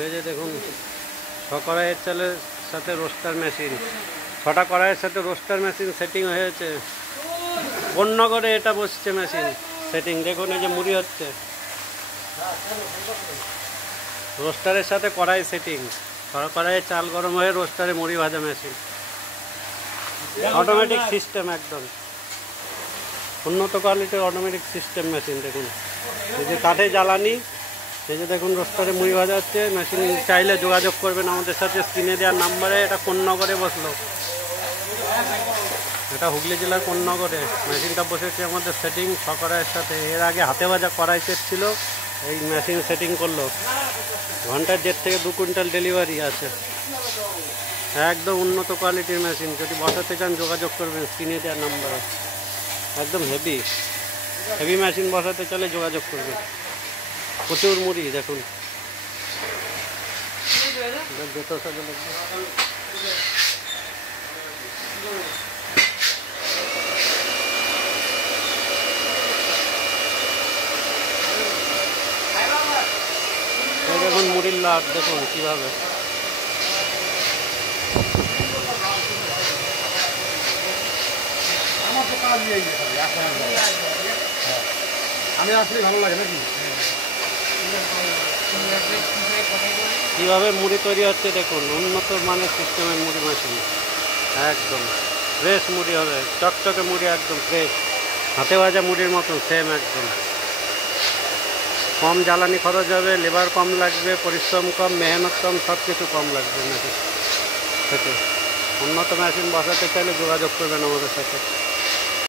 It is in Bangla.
এই যে দেখুন, 6 কড়াইয়ের চালের সাথে রোস্টার মেশিন, 6টা কড়াইয়ের সাথে রোস্টার মেশিন সেটিং হয়েছে। কোন্নগরে এটা বসছে মেশিন সেটিং। দেখুন এই যে মুড়ি হচ্ছে, রোস্টারের সাথে কড়াই সেটিং। 6 কড়াইয়ে চাল গরম হয়ে রোস্টারে মুড়ি ভাজা মেশিন, অটোমেটিক সিস্টেম, একদম উন্নত কোয়ালিটির অটোমেটিক সিস্টেম মেশিন। দেখুন এই যে কাঠে জ্বালানি, এই যে দেখুন রোস্টারে মুড়ি ভাজা হচ্ছে। মেশিন চাইলে যোগাযোগ করবেন আমাদের সাথে স্ক্রিনে দেওয়ার নাম্বারে। এটা কোন্নগরে বসলো, এটা হুগলি জেলার কোন্নগরে মেশিনটা বসেছে আমাদের সেটিং 6 কড়াইয়ের সাথে। এর আগে হাতে ভাজা কড়াই সেট ছিল, এই মেশিন সেটিং করলো। ঘন্টায় 1.5 থেকে 2 কুইন্টাল ডেলিভারি আছে। একদম উন্নত কোয়ালিটির মেশিন। যদি বসাতে চান যোগাযোগ করবেন স্ক্রিনে দেওয়ার নাম্বারে। একদম হেভি হেভি মেশিন বসাতে চাইলে যোগাযোগ করবেন। প্রচুর মুড়ি দেখুন, দেখুন মুড়ির লাট দেখুন কিভাবে। আমি আসলে ভালো লাগে নাকি কীভাবে মুড়ি তৈরি হচ্ছে দেখুন। উন্নত মানের সিস্টেমের মুড়ি মেশিন, একদম ফ্রেশ মুড়ি হবে, চকচকে মুড়ি, একদম ফ্রেশ হাতে ভাজা মুড়ির মতন সেম একদম। কম জ্বালানি খরচ হবে, লেবার কম লাগবে, পরিশ্রম কম, মেহনত কম, সব কিছু কম লাগবে মেশিন থেকে। উন্নত মেশিন বসাতে চাইলে যোগাযোগ করবেন আমাদের সাথে।